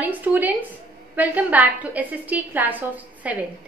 morning students, welcome back to SST class of 7th.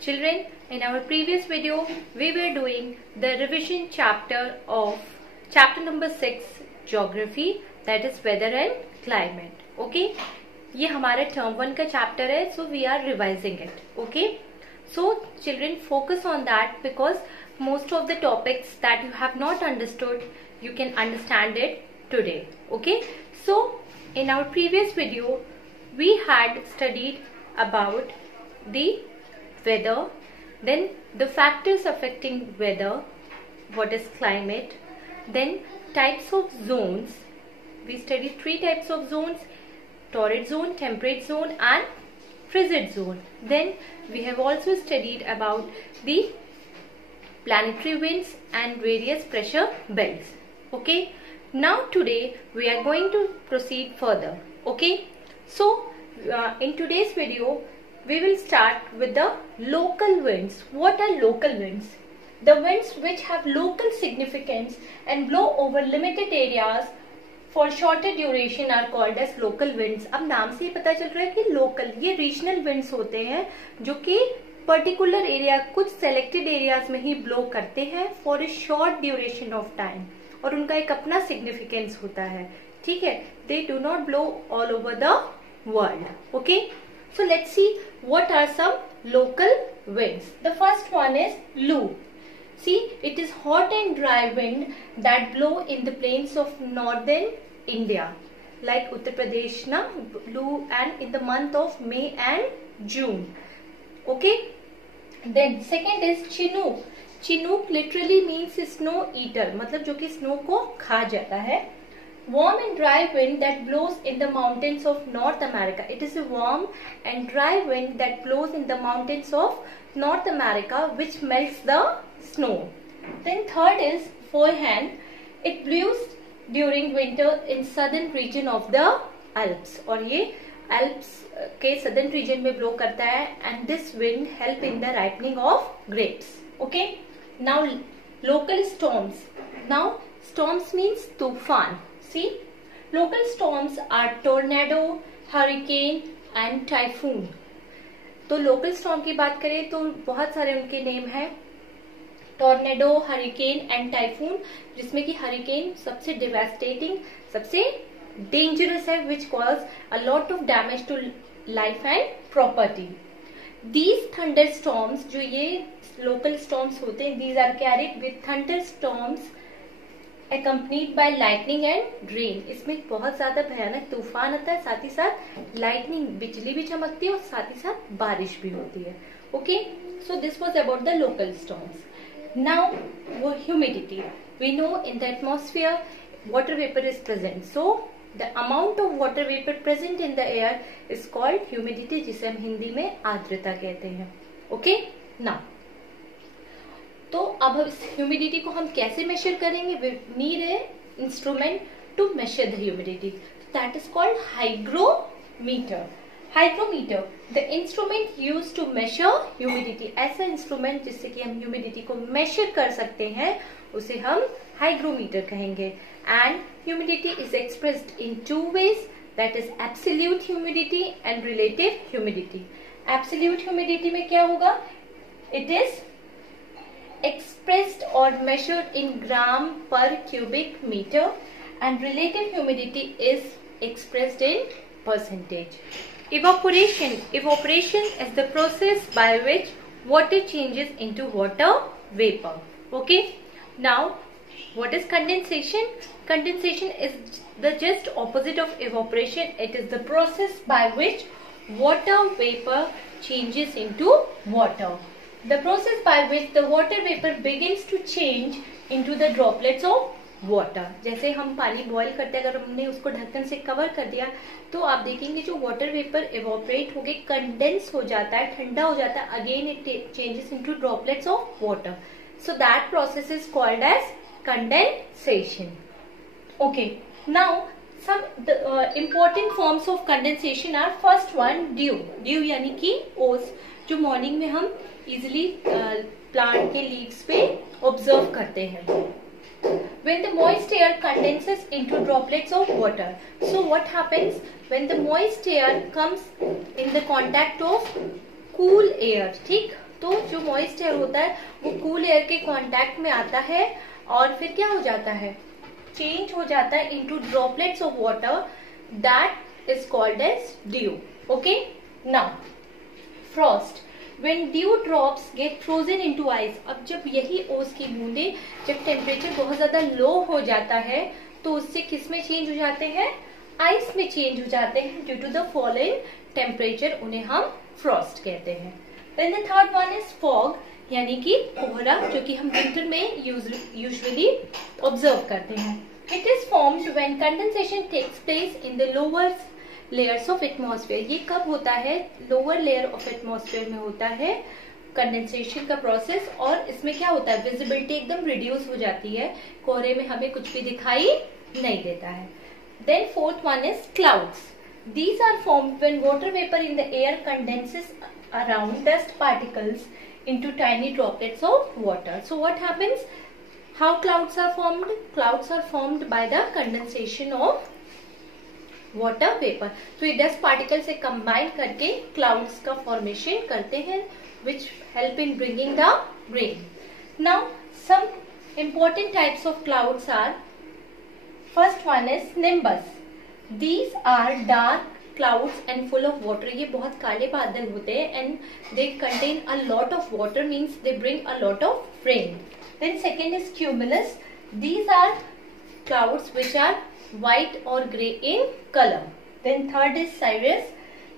Children, in our previous video we were doing the revision chapter of chapter number 6 geography, that is weather and climate. Okay, ये हमारे term 1 का chapter है, so we are revising it. Okay, so children focus on that because most of the topics that you have not understood you can understand it today. Okay, so in our previous video we had studied about the weather, then the factors affecting weather, what is climate, then types of zones. We studied 3 types of zones: torrid zone, temperate zone and frigid zone. Then we have also studied about the planetary winds and various pressure belts. Okay, now today we are going to proceed further. Okay, so in today's video we will start with the local winds. What are local winds? The winds which have local significance and blow over limited areas for shorter duration are called as local winds. अब नाम से ही पता चल रहा है कि local, ये regional winds होते हैं जो कि particular area, कुछ selected areas में ही blow करते हैं for a short duration of time, और उनका एक अपना significance होता है. ठीक है, they do not blow all over the world. Okay, so let's see what are some local winds. The first one is Loo. See, it is hot and dry wind that blow in the plains of northern India, like Uttar Pradesh, na, Loo, and in the month of May and June. Okay. Then second is Chinook. Chinook literally means snow eater, मतलब जो कि snow को खा जाता है. Warm and dry wind that blows in the mountains of North America. It is a warm and dry wind that blows in the mountains of North America, which melts the snow. Then third is Forehand. It blows during winter in southern region of the Alps, और ये Alps के southern region में blow करता है, and this wind help in the ripening of grapes. Okay. Now local storms. Now storms means तूफान. See, local storms are tornado, hurricane and typhoon. तो local storm की बात करें तो बहुत सारे उनके नेम हैं: टॉर्नेडो, हरिकेन एंड टाइफून, जिसमें कि हरिकेन सबसे डिवास्टेटिंग, सबसे डेंजरस है, which cause a lot of damage to life and property. These thunder storms, जो ये लोकल स्टॉर्म्स होते हैं, these are carried with thunder storms accompanied by lightning and rain. इसमें बहुत ज्यादा भयानक तूफान आता है, साथ ही साथ लाइटनिंग, बिजली भी चमकती है और साथ ही साथ बारिश भी होती है. Okay, so this was about the local storms. Now वो humidity. We know in the atmosphere water vapour is present, so the amount of water vapour present in the air is called humidity, जिसे हम हिंदी में आर्द्रता कहते हैं. Okay, now तो अब इस ह्यूमिडिटी को हम कैसे मेजर करेंगे? We need a instrument to measure the humidity, that is called hygrometer. Hygrometer, the instrument used to measure humidity. ऐसा इंस्ट्रूमेंट जिससे कि हम ह्यूमिडिटी को मेजर कर सकते हैं उसे हम हाइग्रोमीटर कहेंगे. And humidity is expressed in 2 ways, that is absolute humidity and relative humidity. Absolute humidity में क्या होगा? It is expressed or measured in gram per cubic meter, and relative humidity is expressed in percentage. Evaporation. Evaporation is the process by which water changes into water vapor. Okay. Now what is condensation? Condensation is the just opposite of evaporation. It is the process by which water vapor changes into water. The process by which the water vapor begins to change into the droplets of water. जैसे हम पानी boil करते हैं, अगर हमने उसको ढक्कन से कवर कर दिया तो आप देखेंगे जो वाटर वेपर एवोपरेट होके कंडेंस हो जाता है, ठंडा हो जाता है, again it changes into droplets of water. So that process is called as condensation. Okay, now some important forms of condensation are: first one, dew. Dew यानी कि ओस, जो मॉर्निंग में हम इजिली प्लांट के लीव्स पे ऑब्जर्व करते हैं. When the moist air condenses into droplets of water, so what happens? when the moist air comes in the contact of cool air. ठीक, तो जो moist air होता है वो cool air के contact में आता है और फिर क्या हो जाता है, change हो जाता है into droplets of water that is called as dew. Okay, now frost. When dew drops get frozen into ice. अब जब यही ओस की बूंदे जब टेम्परेचर बहुत ज्यादा लो हो जाता है तो उससे किस में चेंज हो जाते हैं, आइस में चेंज हो जाते हैं due to the fall in temperature. उन्हें हम फ्रॉस्ट कहते हैं. Then the third one is fog, यानी कि कोहरा, जो कि हम विंटर में यूजुअली ऑब्जर्व करते हैं. It is formed when condensation takes place in the lower layers of atmosphere. ये कब होता है, लोअर लेयर ऑफ एटमॉस्फेयर में होता है कंडेंसेशन का प्रोसेस. और इसमें क्या होता है, विजिबिलिटी एकदम रिड्यूस हो जाती है, कोहरे में हमें कुछ भी दिखाई नहीं देता है. Then fourth one is clouds. These are formed when water vapour in the air condenses around dust particles into tiny droplets of water. So what happens, how clouds are formed? Clouds are formed by the condensation of water vapour. तो ये dust particle से combine करके clouds का formation करते हैं which help in bringing the rain. Now some important types of clouds are, first one is nimbus. These are dark clouds and full of water. ये बहुत काले बादल होते हैं and they contain a lot of water, means they bring a lot of rain. Then second is cumulus. These are clouds which are white or grey in color. Then third is cirrus.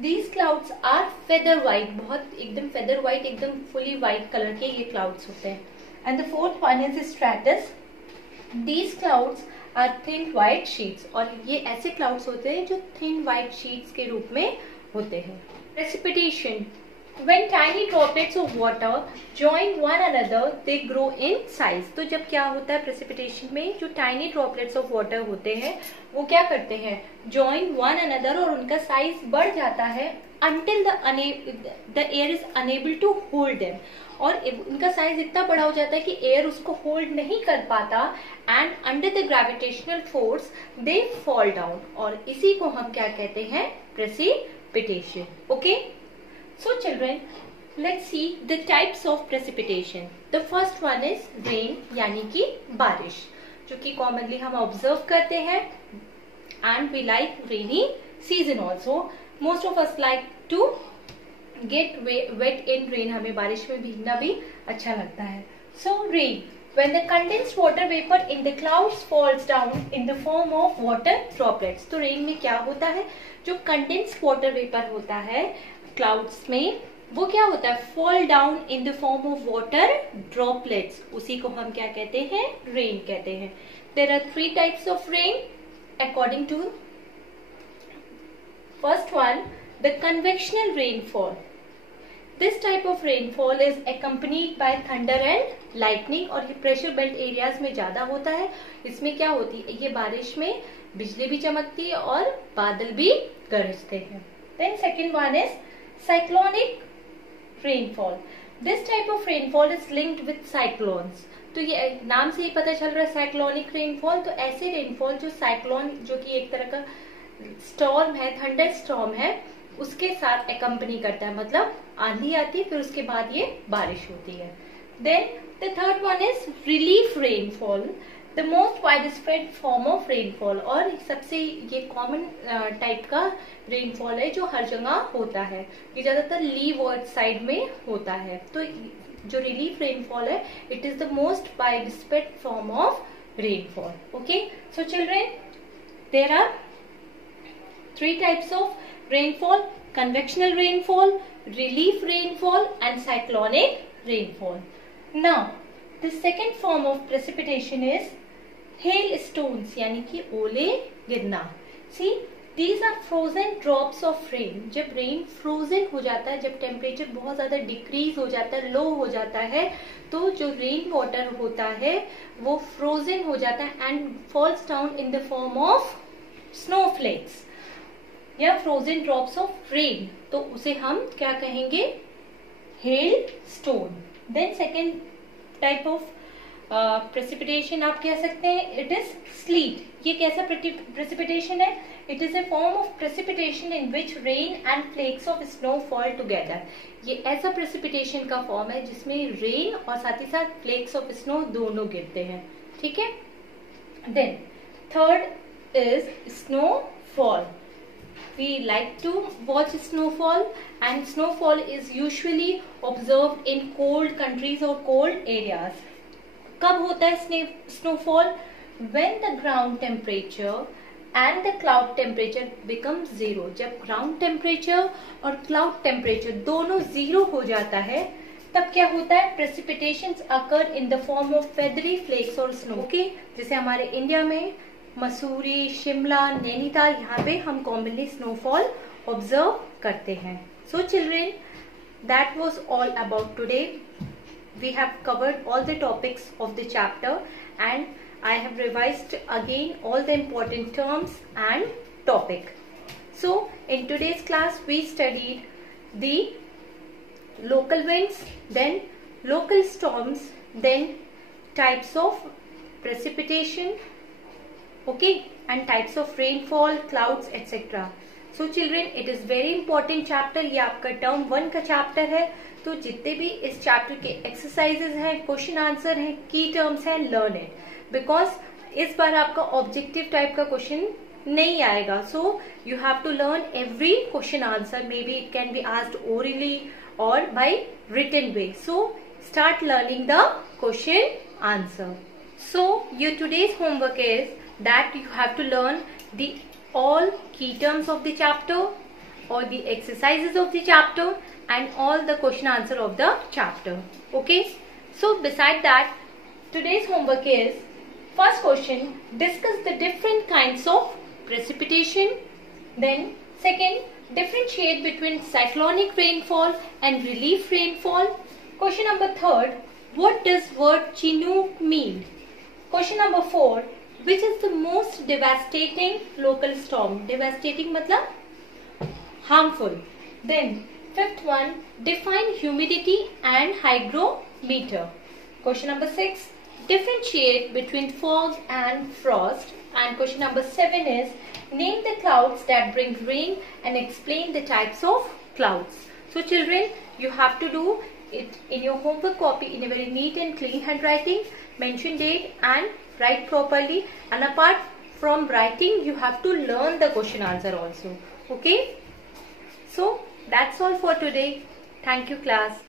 These clouds are feather white. बहुत एकदम feather white, एकदम fully white color के ये clouds होते हैं. And the fourth one is stratus. These clouds are thin white sheets. और ये ऐसे clouds होते हैं जो thin white sheets के रूप में होते हैं. Precipitation. When tiny droplets of water join one another, they grow in size. तो जब क्या होता है precipitation में, जो tiny droplets of water होते हैं वो क्या करते हैं, join one another, और उनका size बढ़ जाता है until the air is unable to hold them. और उनका साइज इतना बड़ा हो जाता है कि एयर उसको होल्ड नहीं कर पाता and under the gravitational force they fall down. और इसी को हम क्या कहते हैं, precipitation. Okay? So children, let's see the types of precipitation. The first one is rain, यानी कि बारिश, जो कि commonly हम observe करते हैं and we like rainy season also. Most of us like to get wet in rain. हमें बारिश में भीगना भी अच्छा लगता है. So rain, when the condensed water vapor in the clouds falls down in the form of water droplets. तो rain में क्या होता है, जो condensed water vapor होता है क्लाउड्स में, वो क्या होता है, fall down in the form of water droplets. उसी को हम क्या कहते हैं, रेन कहते हैं. There are 3 types of rain according to. First one, the convectional rainfall. This type of rainfall is accompanied by thunder and lightning. और ये प्रेशर बेल्ट एरियाज में ज्यादा होता है. इसमें क्या होती है, ये बारिश में बिजली भी चमकती है और बादल भी गरजते हैं. Then second one is cyclonic rainfall. This type of rainfall is linked with cyclones. तो ये नाम से ही पता चल रहा है cyclonic rainfall. तो ऐसे रेनफॉल जो साइक्लोन, जो कि एक तरह का स्टॉर्म है, थंडर स्टॉर्म है, उसके साथ accompany करता है. मतलब आंधी आती है, फिर उसके बाद ये बारिश होती है. Then the third one is relief rainfall. The most widespread form of rainfall. और सबसे ये कॉमन टाइप का रेनफॉल है जो हर जगह होता है. ये ज्यादातर लीवर्ड साइड में होता है. तो जो रिलीफ रेनफॉल है, it is the most widespread form of rainfall. Okay, so children, there are 3 types of rainfall: convectional rainfall, relief rainfall and cyclonic rainfall. Now the second form of precipitation is hail stones, यानी कि ओले गिरना. See, these are frozen drops of rain. जब rain frozen हो जाता है, जब temperature बहुत ज्यादा डिक्रीज हो जाता है, लो हो जाता है, तो जो रेन वाटर होता है वो फ्रोजन हो जाता है and falls down in the form of snowflakes या फ्रोजन ड्रॉप्स ऑफ रेन. तो उसे हम क्या कहेंगे, hail stone. Then second type of precipitation आप कह सकते हैं इट इज स्लीट। ये कैसा प्रेसिपिटेशन है? It is a form of precipitation in which rain and flakes of snow fall together. ये ऐसा प्रेसिपिटेशन का फॉर्म है जिसमें रेन और साथ ही साथ फ्लेक्स ऑफ स्नो दोनों गिरते हैं। ठीक है। Then third is snowfall. We like to watch snowfall, and snowfall is usually observed in cold countries or cold areas. कब होता है snowfall? When the ground temperature and the cloud temperature becomes zero. जब ground temperature और cloud temperature दोनों zero हो जाता है तब क्या होता है? Precipitations occur in the form of feathery flakes or snow. Okay? जैसे हमारे इंडिया में मसूरी, शिमला, नैनीताल, यहाँ पे हम कॉमनली स्नोफॉल ऑब्जर्व करते हैं। So children, that was all about today. We have covered all the topics of the chapter and I have revised again all the important terms and topic. So in today's class we studied the local winds, then local storms, then types of precipitation, okay, and types of rainfall, clouds, etc. So children, it is very important chapter. ये आपका term 1 का chapter है, तो जितने भी इस chapter के exercises हैं, question answer हैं, key terms हैं, learn it. Because इस बार आपका objective type का question नहीं आएगा. So you have to learn every question answer. Maybe it can be asked orally or by written way. So start learning the question answer. So your today's homework is that you have to learn the all key terms of the chapter or the exercises of the chapter and all the question answer of the chapter. Okay. So beside that, today's homework is first question, discuss the different kinds of precipitation. Then second, differentiate between cyclonic rainfall and relief rainfall. Question number third, what does word Chinook mean? Question number 4, which is the most devastating local storm? Devastating matlab harmful. Then fifth one, define humidity and hygrometer. Question number 6, differentiate between fog and frost. And question number 7 is, name the clouds that bring rain and explain the types of clouds. So children, you have to do it in your homework copy in a very neat and clean handwriting. Mention date and write properly. And apart from writing, you have to learn the question answer also. Okay? So that's all for today. Thank you, class.